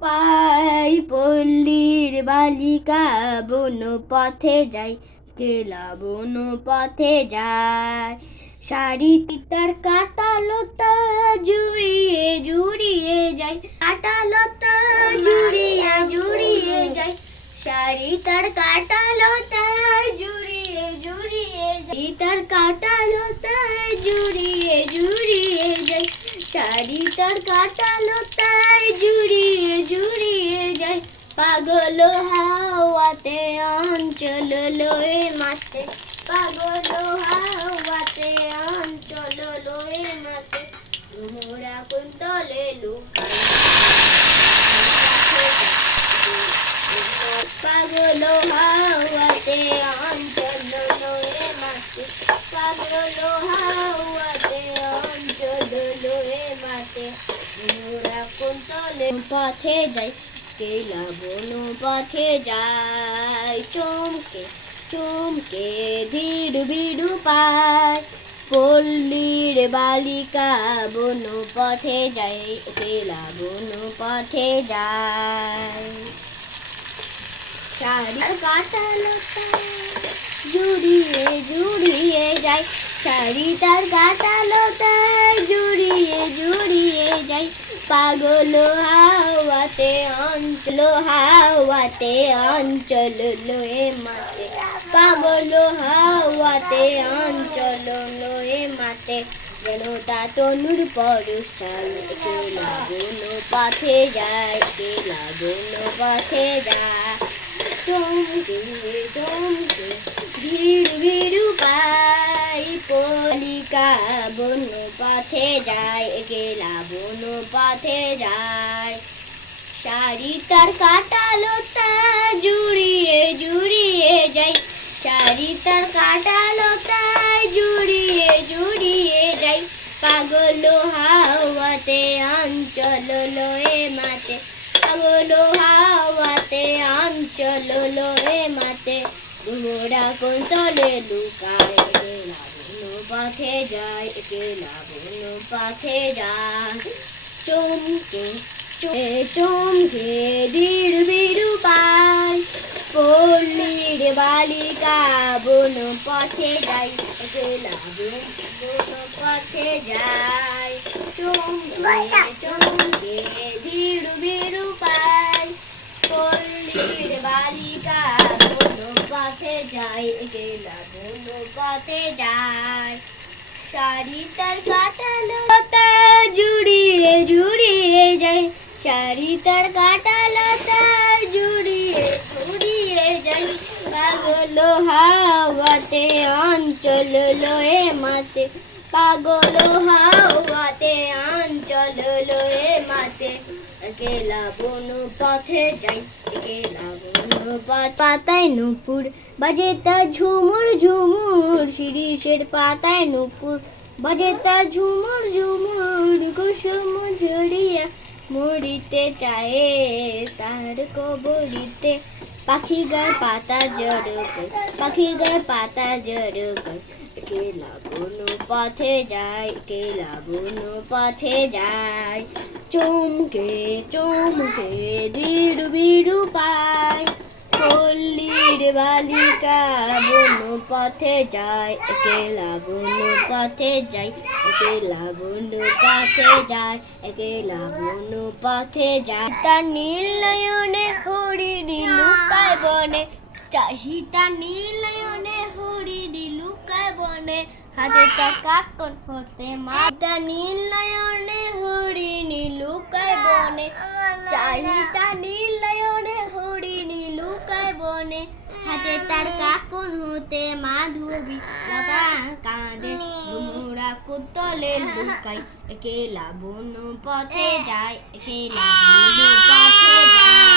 পাই, পল্লীর বালিকা বন পথে যাই, কেলা বন পথে যায় শাড়ি তার কাটালতা জুড়িয়ে জুড়িয়ে যায় কাটালতা জুড়িয়ে জুড়িয়ে যায় শাড়ি তার কাটালতা জুড়িয়ে জুড়িয়ে যায় তার কাটালতা জুড়িয়ে জুড়িয়ে শাড়ি তার কাটালতায় জুড়িয়ে জুড়িয়ে যায়। পাগল হাওয়াতে অঞ্চল লয়ে মাতে পাগল হাওয়াতে অঞ্চল লয়ে মাতে মোরা কুন্তলে পাগল হাওয়াতে অঞ্চল লয়ে মাতে পাগল হাওয়াতে অঞ্চল লয়ে মাতে মোরা কুন্তলে পথে যাই, কেলা বন পথে যাই, চমকে চমকে ধীর ভিড়ু পায় পল্লীর বালিকা বন পথে যায় কেলা বন পথে যায় শাড়ি কাটালো জুড়িয়ে জুড়িয়ে যায় শাড়ি তার কাটালো জুড়িয়ে জুড়িয়ে যায় পাগল হাওয়াতে অঞ্চল হাওয়াতে অঞ্চল লয়ে মাতে পাগল হাওয়াতে অঞ্চল লয়ে মাতে যেন তা তনুর পরশাল কেলা বন পথে যায় কেলা বন পথে যায়। চমকে চমকে ভিড় যায় গেলা বন পথে যায়। শাড়ি তার কাটালো তা জুড়িয়ে জুড়িয়ে যায়। শাড়ি তার কাটালো তা জুড়িয়ে জুড়িয়ে যায়। পাগল হাওয়াতে অঞ্চল লয়ে মাতে পাগল হাওয়াতে অঞ্চল লয়ে মাতে মোরা কুন্তলে লুকায় কেলা বন পথে যায় কেলা বন পথে যায়। চমকে চমকে ধীর বিড়ু পায় পল্লীর বালিকা বন পথে যাই কেলা বন পথে যায়। চমকে চমকে ধীর বিড়ু পায় পল্লীর বালিকা পথে যায় কেলা বন পথে যায় শাড়ি তার কাটালো তা জুড়িয়ে জুড়িয়ে যায়। শাড়ি তার কাটালো তা জুড়িয়ে জুড়িয়ে যায়। পাগল হাওয়াতে, অঞ্চল লয়ে মাতে। পাগল হাওয়াতে, অঞ্চল লয়ে মাতে। কেলা বন পথে যাই কেলা বন পাতায় নুপুর। বাজে তা ঝুমুর ঝুমুর, শিরিষের পাতায় নুপুর। বাজে তা ঝুমুর ঝুমুর, কুসুম ঝরিয়া মরিতে চায়ে তার কবরিতে। পাখি গায়ে পাতা জড় কর পাখি গায়ে পাতা জড় কে কেলা বন পথে যায়, কে বন পথে যায়। চমকে চমকে ধীর বিড়ু পায়। পল্লীর বালিকা বন পথে যায় একেলা বন পথে যায় একেলা বন পথে যায় একেলা বন পথে যায়। তার নীলয়নে হরিণী লুকায় বনে চাহিতা নীলয়নে হরিণী লুকায় বনে, হাতে তা কাকন হতে মাতা নীলয়নে হরিণী লুকায় বনে চাহিতা হাতে তার কাকুন হতে মাধবী লতা কাঁদে। মোরা কুতলে লুকাই একেলা বন পথে যায় একেলা বন পথে যায়।